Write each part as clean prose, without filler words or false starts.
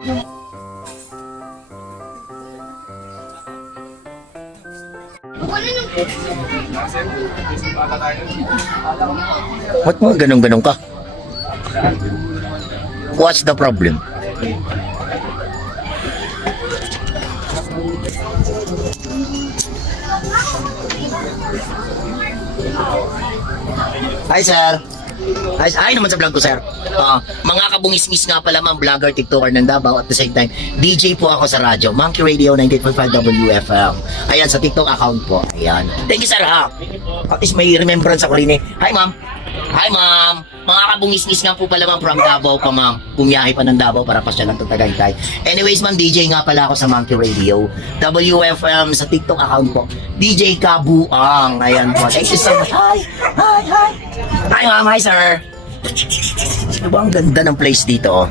Ba't mo ganun-ganun ka? What's the problem? Hi, sir. Ay naman sa vlog ko, sir. Mga kabungis-ngis nga pala, mga vlogger, tiktoker ng Davao. At the same time, DJ po ako sa radyo, Monkey Radio 98.5 WFM. Ayan, sa TikTok account po. Ayan. Thank you, sir, ha. At least may remembrance ako rin eh. Hi, ma'am. Hi, ma'am. Mga kabungis-ngis nga po pala, ma'am, from Davao pa, ma'am. Bumiyahe pa ng Davao para pasyalan ng Tagaytay. Anyways, ma'am, DJ nga pala ako sa Monkey Radio WFM sa TikTok account po. DJ Kabuang. Ayan po. Thank you so much. Hi. Hi, ma'am. Hi, sir. Diba ang ganda ng place dito?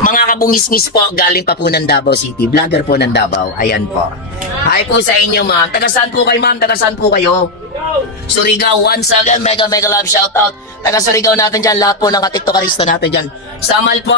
Mga kabungis-ngis po, galing pa po ng Davao City. Vlogger po ng Davao. Ayan po. Hi po sa inyo, ma'am. Taga saan po kayo, ma'am? Taga saan po kayo? Surigao. Once again, mega love shoutout. Taga Surigao natin dyan. Lahat po ng katiktokarista natin dyan. Samal po.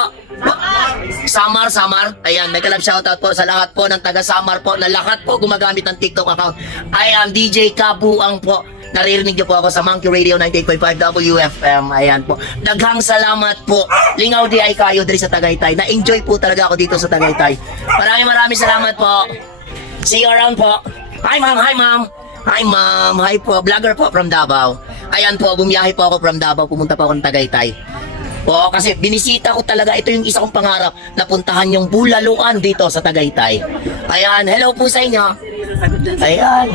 Samar. Ayan, mega love shoutout po sa lahat po ng taga Samar po na lahat po gumagamit ng TikTok account. I am DJ Kabuang po. Naririnig niyo po ako sa Monkey Radio 98.5 WFM. Ayan po. Daghang salamat po. Lingaw di ay kayo diri sa Tagaytay. Na-enjoy po talaga ako dito sa Tagaytay. Maraming salamat po. See you around po. Hi, ma'am. Hi, ma'am. Hi po. Vlogger po from Davao. Ayan po, bumiyahe po ako from Davao. Pumunta po ako ng Tagaytay. Oo, kasi binisita ko talaga. Ito yung isa kong pangarap na puntahan yung Bulaluan dito sa Tagaytay. Ayan, hello po sa inyo. Ayan.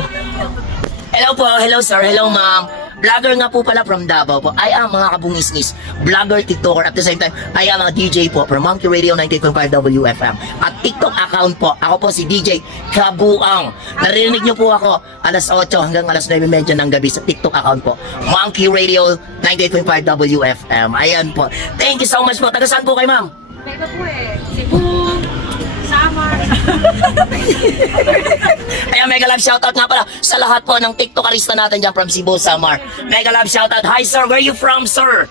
Hello po, hello sir, hello ma'am. Vlogger nga po pala from Davao po. I am mga kabungis-ngis, vlogger, tiktoker. At the same time, I am a DJ po from Monkey Radio 98.5 WFM. At TikTok account po, ako po si DJ Kabuang. Narinig niyo po ako alas 8 hanggang alas 9:30 ng gabi sa TikTok account po. Monkey Radio 98.5 WFM. Ayan po. Thank you so much po. Taga saan po kayo, ma'am? Mega po eh. Cebu, Samar. Ayan, mega love shoutout nga pala sa lahat po ng TikTokarista natin dyan from Cebu, Samar. Mega love shoutout. Hi sir, where are you from, sir?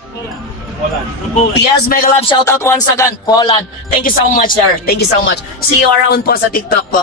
Poland. Yes, mega love shoutout once again, Poland. Thank you so much, sir. Thank you so much. See you around po sa TikTok po.